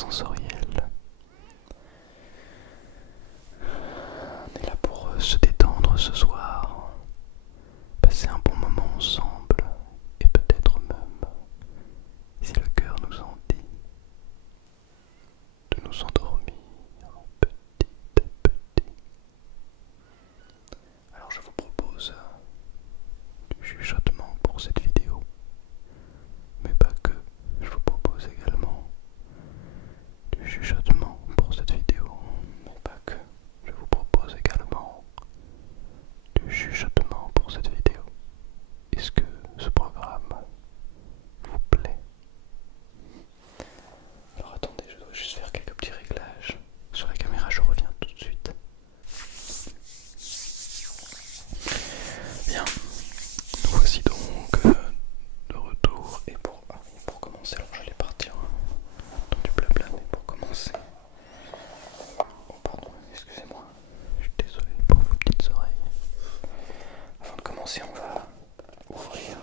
sensorielle. On est là pour se détendre ce soir, passer un bon moment ensemble et peut-être même, si le cœur nous en dit, de nous endormir petit à petit. Alors je vous propose du chuchotement pour cette vidéo, mais pas que. Je vous propose également du chuchotement pour cette vidéo, mais pas que. Je vous propose également du chuchotement pour cette vidéo. Est-ce que ce programme vous plaît? Alors attendez, je dois juste faire quelques petits réglages sur la caméra, je reviens tout de suite. Bien, nous voici donc de retour et pour commencer, alors j'allais partir dans du blabla, mais pour commencer, oh pardon, excusez-moi, je suis désolé pour vos petites oreilles. Avant de commencer, on va ouvrir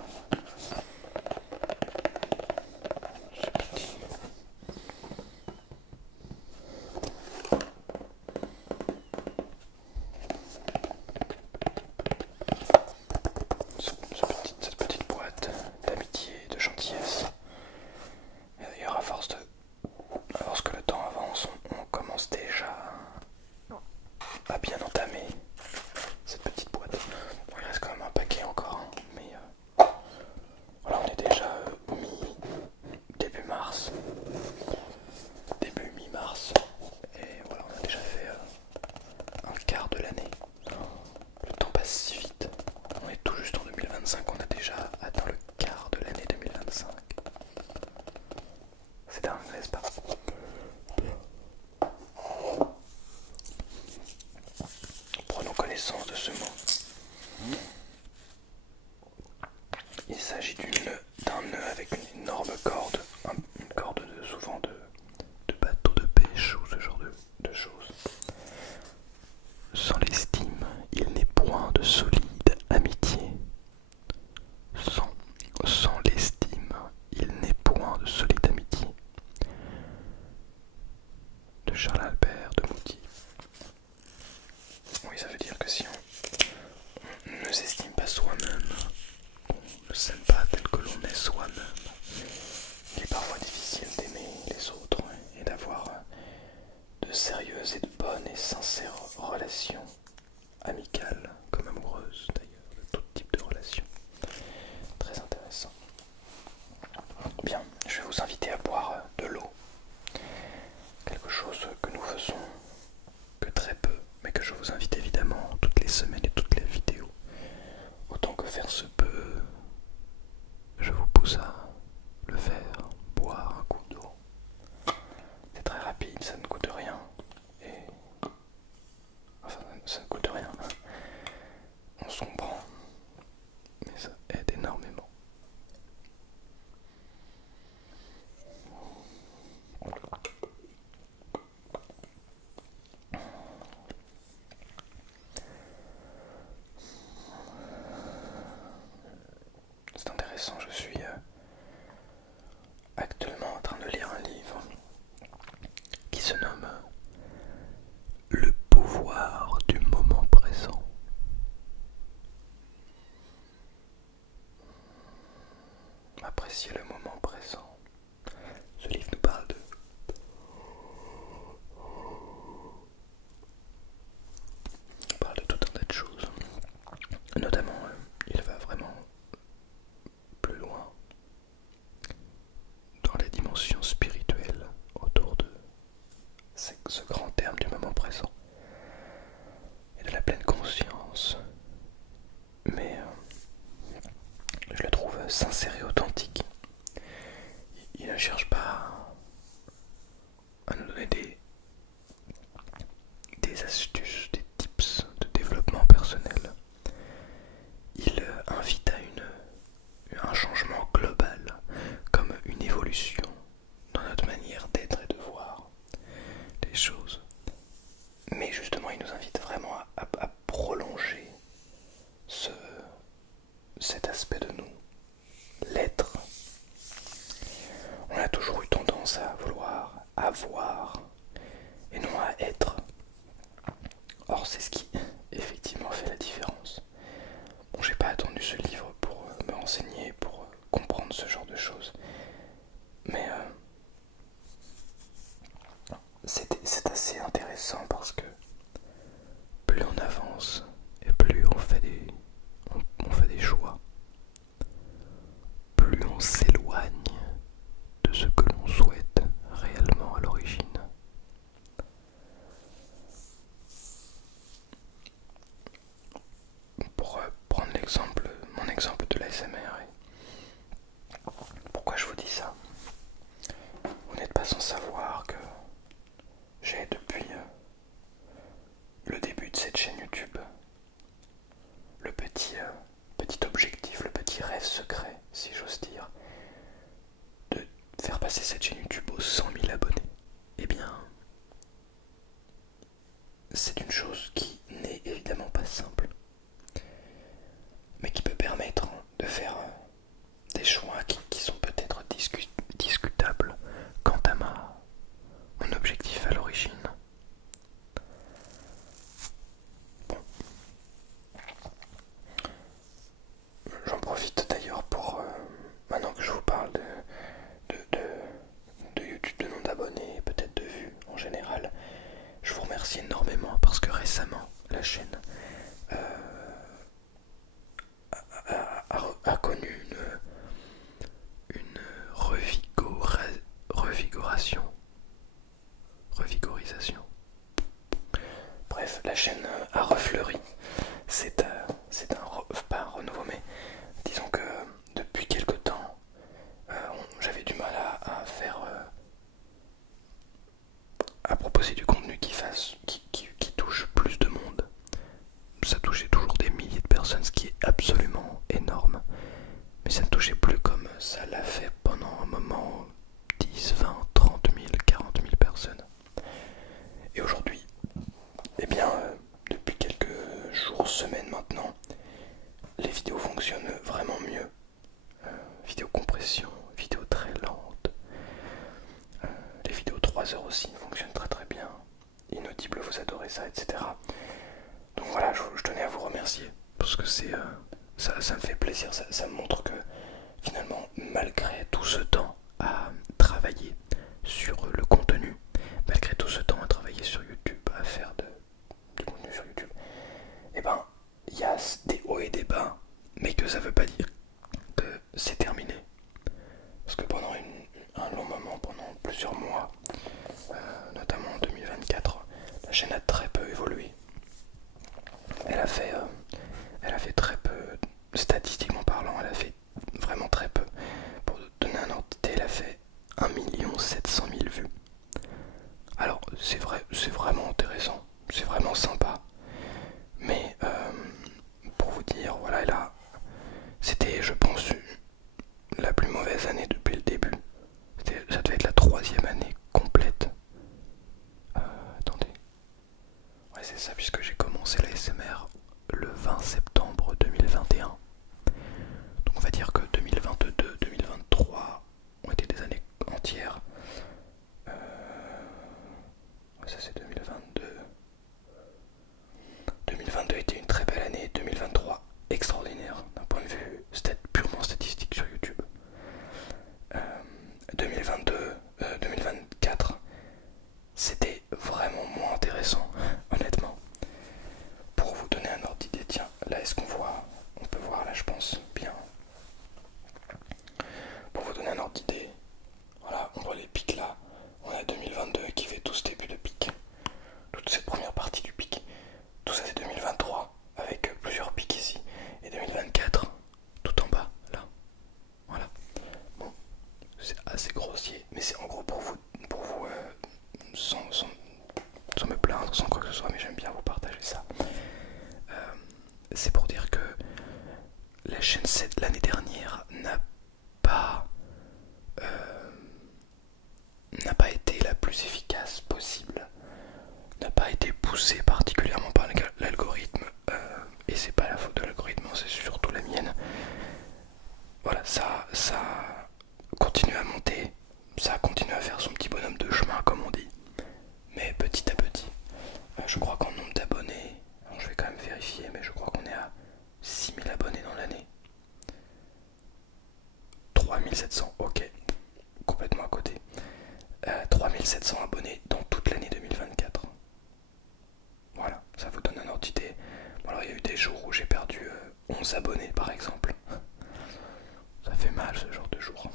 cette petite boîte d'amitié et de gentillesse. Et d'ailleurs, à force que le temps avance, on commence déjà à bien entamer cette petite boîte. Bon, il reste quand même un paquet encore, hein, mais voilà, on est déjà début mars, début mi-mars, et voilà, on a déjà fait un quart de l'année. Le temps passe si vite, on est tout juste en 2025, on a déjà atteint le quart de l'année 2025. C'est dingue, n'est-ce pas? Prenons connaissance de ce mot. Il s'agit d'un nœud avec une énorme corde, une corde souvent de bateau de pêche ou ce genre de choses. Sans l'estime, il n'est point de solide amitié. Sans l'estime, il n'est point de solide amitié. De Charles Albert de Mouty. Oui, ça veut dire que si on ne s'estime pas soi-même, on ne s'aime pas tel que l'on est soi-même, il est parfois difficile d'aimer les autres et d'avoir de sérieuses et de bonnes et sincères relations, amicales comme amoureuses d'ailleurs, de tout type de relations. Très intéressant. Bien, je vais vous inviter à boire de l'eau. Quelque chose que nous faisons que très peu, mais que je vous invite évidemment toutes les semaines et toutes les vidéos. Autant que faire se peut, je vous pousse à le faire, boire un coup d'eau. C'est très rapide, ça ne coûte rien. Enfin, ça ne coûte rien. On s'en prend, mais ça aide énormément. C'est intéressant, je suis actuellement en train de lire un livre qui se nomme Le pouvoir du moment présent. Apprécier le moment présent. Ce livre nous parle de tout un tas de choses. Notamment, il va vraiment plus loin dans les dimensions spirituelles autour de ce grand terme du moment présent et de la pleine conscience. Mais je le trouve sincère et authentique. Il ne cherche pas à nous donner des astuces, des tips de développement personnel. Il invite à un changement global, comme une évolution dans notre manière d'être et de voir les choses. à voir et non à être. Or c'est ce qui effectivement fait la différence. Bon, j'ai pas attendu ce livre pour me renseigner, pour comprendre ce genre de choses, mais c'est assez intéressant parce que plus on avance et plus on fait des choix, plus on s'éloigne de ce que l'on souhaite réellement à l'origine. Pour prendre mon exemple de l'ASMR, pourquoi je vous dis ça? Vous n'êtes pas sans savoir que j'ai depuis le début de cette chaîne YouTube le petit objectif, le petit rêve secret, si j'ose dire, de faire passer cette chaîne YouTube aux 100 000 abonnés. Eh bien, c'est une chose qui n'est évidemment pas simple, mais qui peut permettre de faire des choix qui sont peut-être discutables quant à mon objectif à l'origine. Bon. J'en profite d'ailleurs pour, maintenant que je vous parle de YouTube, de nombre d'abonnés, peut-être de vues en général, je vous remercie énormément parce que récemment, la chaîne a connu une revigorisation. Bref, la chaîne a refleuri. C'est pas un renouveau, mais disons que depuis quelque temps, j'avais du mal à faire, à proposer du contenu qui touche plus de monde. Ça touchait toujours des milliers de personnes, ce qui est absolument énorme. Mais ça ne touchait plus comme ça l'a fait pendant un moment 10, 20, 30 000, 40 000 personnes. Et aujourd'hui, eh bien, depuis quelques jours, semaines maintenant, les vidéos fonctionnent vraiment mieux. Vidéo compression, vidéo très lente. Les vidéos 3 heures aussi fonctionnent très très bien. Inaudible, vous adorez ça, etc. Donc voilà, je tenais à vous remercier parce que ça me fait plaisir, ça me montre que finalement, malgré tout ce temps à travailler sur le contenu, malgré tout ce temps à travailler sur YouTube, à faire du contenu sur YouTube, et ben il y a des hauts et des bas, mais que ça veut pas dire que c'est terminé. Parce que pendant un long moment, pendant plusieurs mois, notamment en 2024, la chaîne a très peu évolué. Elle a fait très peu, statistiquement parlant, elle a fait vraiment très peu. Pour donner un ordre d'idée, elle a fait 1 700 000 vues. Alors c'est vrai, c'est vraiment intéressant, c'est vraiment sympa. Mais pour vous dire, voilà, c'était, je pense, la plus mauvaise année depuis le début. Ça devait être la 3e année complète. Attendez. Ouais, c'est ça, puisque j'ai commencé la SMR le 20 septembre 2021. Donc on va dire que 2022, 2023 ont été des années entières. Ça c'est 2022. 2022 était une très belle année, 2023 extraordinaire d'un point de vue purement statistique sur YouTube. 2024 c'était vraiment moins intéressant, honnêtement. Pour vous donner un ordre d'idée, tiens, là est-ce qu'on peut voir là je pense bien. Pour vous donner un ordre d'idée, voilà, on voit les pics là, on a 2022 qui fait tout ce début de pic, toute cette première partie du pic, tout ça c'est 2023 avec plusieurs pics ici, et 2024 tout en bas là, voilà. Bon, c'est assez grossier, mais c'est en gros pour vous sans me plaindre, sans quoi que ce soit, mais j'aime bien vous partager ça. C'est pour dire que la chaîne l'année dernière n'a pas été la plus efficace possible, n'a pas été poussée particulièrement par l'algorithme, et c'est pas la faute de l'algorithme, c'est surtout la mienne. Voilà, ça continue à monter, ça continue à faire son petit bonhomme de chemin comme 3700 abonnés dans toute l'année 2024. Voilà, ça vous donne un ordre d'idée. Bon, alors il y a eu des jours où j'ai perdu 11 abonnés par exemple. Ça fait mal ce genre de jour.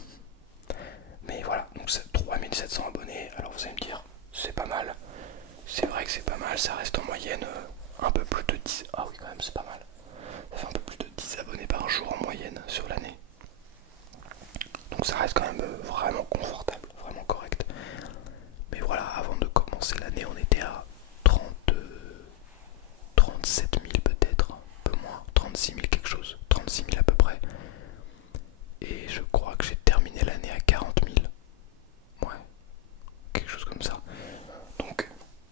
Mais voilà, donc c'est 3700 abonnés. Alors vous allez me dire, c'est pas mal. C'est vrai que c'est pas mal, ça reste en moyenne un peu plus de 10. Ah oui, quand même, c'est pas mal. Ça fait un peu plus de 10 abonnés par jour en moyenne sur l'année. Donc ça reste quand même vraiment confortable, vraiment correct. Mais voilà, avant de commencer l'année, on était à 37 000 peut-être, un peu moins, 36 000 quelque chose, 36 000 à peu près. Et je crois que j'ai terminé l'année à 40 000. Ouais, quelque chose comme ça. Donc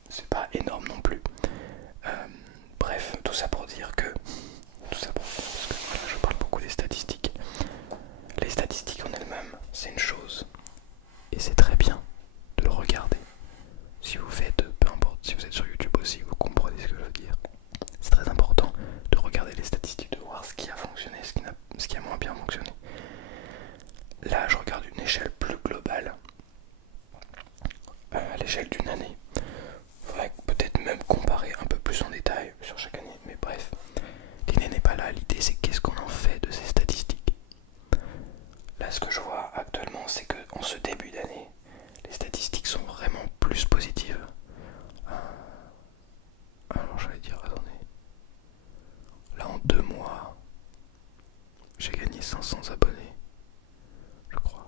c'est pas énorme non plus. Bref, tout ça pour dire que... parce que voilà, je parle beaucoup des statistiques. Les statistiques en elles-mêmes, c'est une chose. Et c'est très bien de le regarder. Si vous faites, peu importe, si vous êtes sur YouTube aussi, vous comprenez ce que je veux dire. C'est très important de regarder les statistiques, de voir ce qui a fonctionné, ce qui a moins bien fonctionné. Là, je regarde une échelle plus globale, à l'échelle d'une année. Il faudrait peut-être même comparer un peu plus en détail sur chaque année, mais bref, l'idée n'est pas là. L'idée, c'est qu'est-ce qu'on en fait de ces statistiques. Là, ce que je vois actuellement, c'est que en ce début d'année, les statistiques sont vraiment plus positives. Alors, j'allais dire, attendez. Là, en 2 mois, j'ai gagné 500 abonnés, je crois.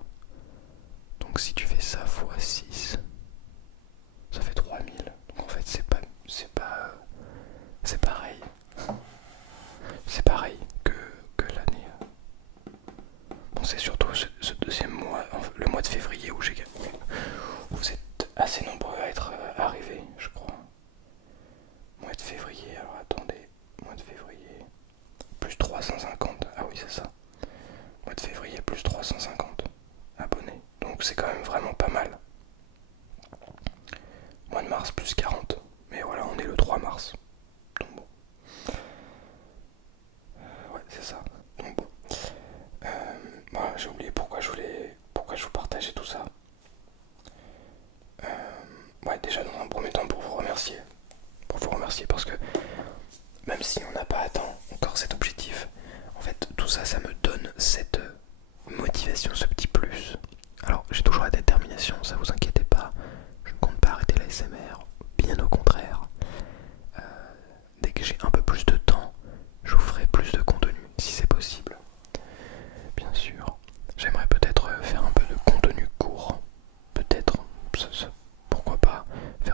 Donc, si tu fais ça fois 6, ça fait 3000. Donc, en fait, c'est pareil. C'est pareil que l'année. Bon, c'est surtout ce deuxième mois, le mois de février où j'ai gagné. Où vous êtes assez nombreux à être arrivés, je crois. Mois de février, alors attendez. Mois de février. Plus 350. Ah oui, c'est ça. Mois de février, plus 350 abonnés. Donc c'est quand même vraiment pas mal. Mois de mars, plus 40. Mais voilà, on est le 3 mars. Donc bon. Ouais, c'est ça. Donc bon. Voilà, j'ai oublié pourquoi je vous partageais tout ça. Ouais, déjà dans un premier temps pour vous remercier. Pour vous remercier parce que même si on n'a pas atteint encore cet objectif, en fait tout ça, ça me donne cette motivation, ce petit plus. Alors j'ai toujours la détermination, ça vous inquiétez pas, je ne compte pas arrêter la SMR, bien au contraire. Dès que j'ai un peu plus de temps, je vous ferai plus de contenu si c'est possible. Bien sûr, j'aimerais peut-être faire un peu de contenu court, peut-être, pourquoi pas, faire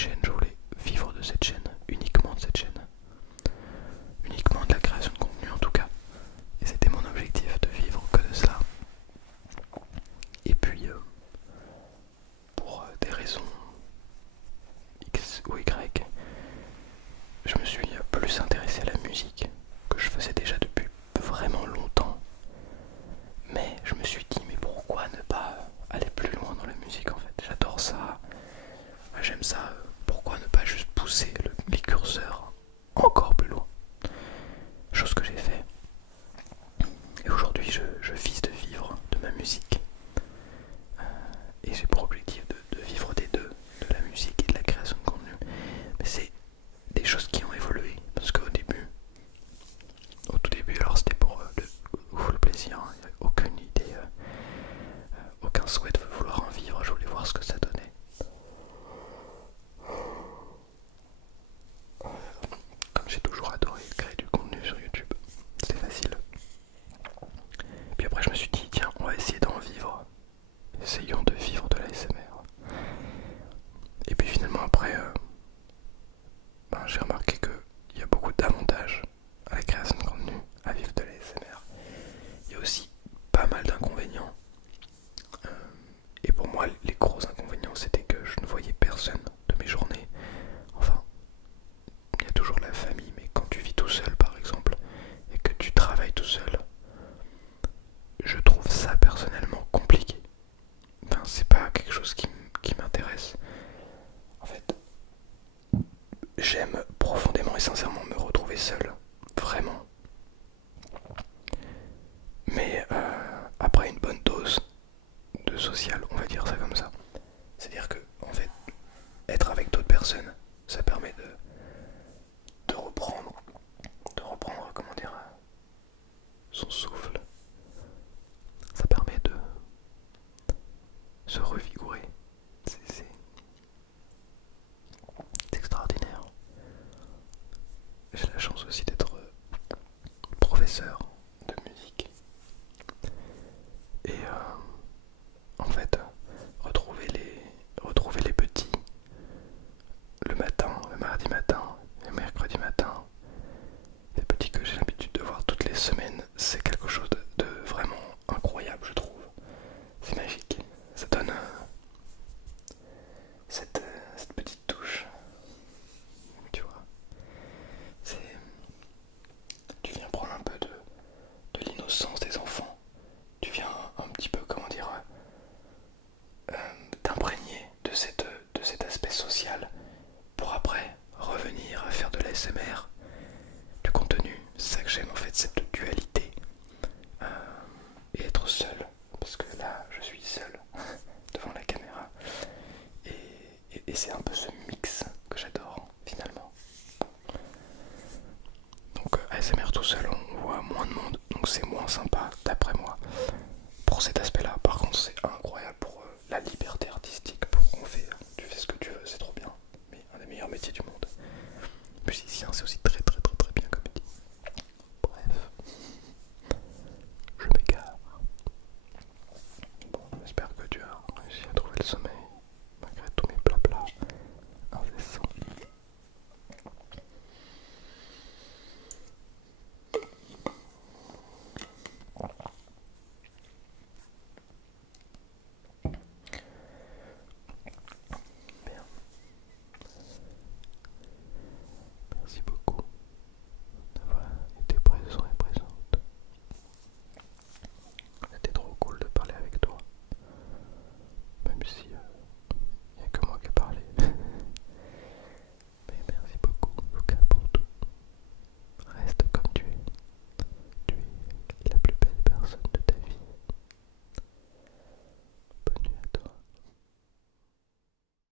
chaîne, je voulais vivre de cette chaîne, uniquement de cette chaîne. Uniquement de la création de contenu en tout cas. Et c'était mon objectif, de vivre que de cela. Et puis, pour des raisons X ou Y, je me suis plus intéressé à la musique, que je faisais déjà depuis vraiment longtemps. Mais je me suis dit, mais pourquoi ne pas aller plus loin dans la musique en fait? J'adore ça, j'aime ça, pourquoi ne pas juste pousser les curseurs encore plus loin? Chose que j'ai fait. Et aujourd'hui je vise de vivre de ma musique. Et j'ai pour objectif de vivre des deux, de la musique et de la création de contenu. Mais c'est des choses qui ont évolué, parce qu'au début, au tout début, alors c'était pour le plaisir, hein, il n'y avait aucune idée, aucun souhait de vouloir en vivre, je voulais voir ce que ça donnait. Comme j'ai toujours adoré créer du contenu sur YouTube, c'était facile. Puis après je me suis dit, tiens, on va essayer d'en vivre. Essayons de vivre de l'ASMR. Et puis finalement après, j'ai remarqué qu'il y a beaucoup d'avantages à la création de contenu, à vivre de l'ASMR. Il y a aussi pas mal d'inconvénients. Et pour moi, les gros inconvénients, c'était que je ne voyais personne de mes journées. Enfin, il y a toujours la famille, mais quand tu vis tout seul par exemple, et que tu travailles tout seul, je trouve ça personnellement compliqué. Enfin, c'est pas quelque chose qui m'intéresse. En fait, j'aime profondément et sincèrement me retrouver seul, vraiment. Mais après une bonne dose de social, on va dire ça comme ça. C'est-à-dire que, en fait, être avec d'autres personnes, ça permet de reprendre, comment dire, son souffle. Ça permet de se revigorer. C'est extraordinaire. J'ai la chance aussi d'être professeur de musique. Et en fait, retrouver les petits le matin, le mardi matin, le mercredi matin, les petits que j'ai l'habitude de voir toutes les semaines, c'est quelque chose de vraiment incroyable, je trouve. C'est magique. Ça donne cette petite touche. Tu vois. Tu viens prendre un peu de l'innocence des enfants. Tu viens un petit peu, comment dire, t'imprégner de cet aspect social pour après revenir à faire de l'ASMR, du contenu. C'est ça que j'aime en fait, cette dualité. Et être seul, parce que là je suis seul devant la caméra. Et c'est un peu ce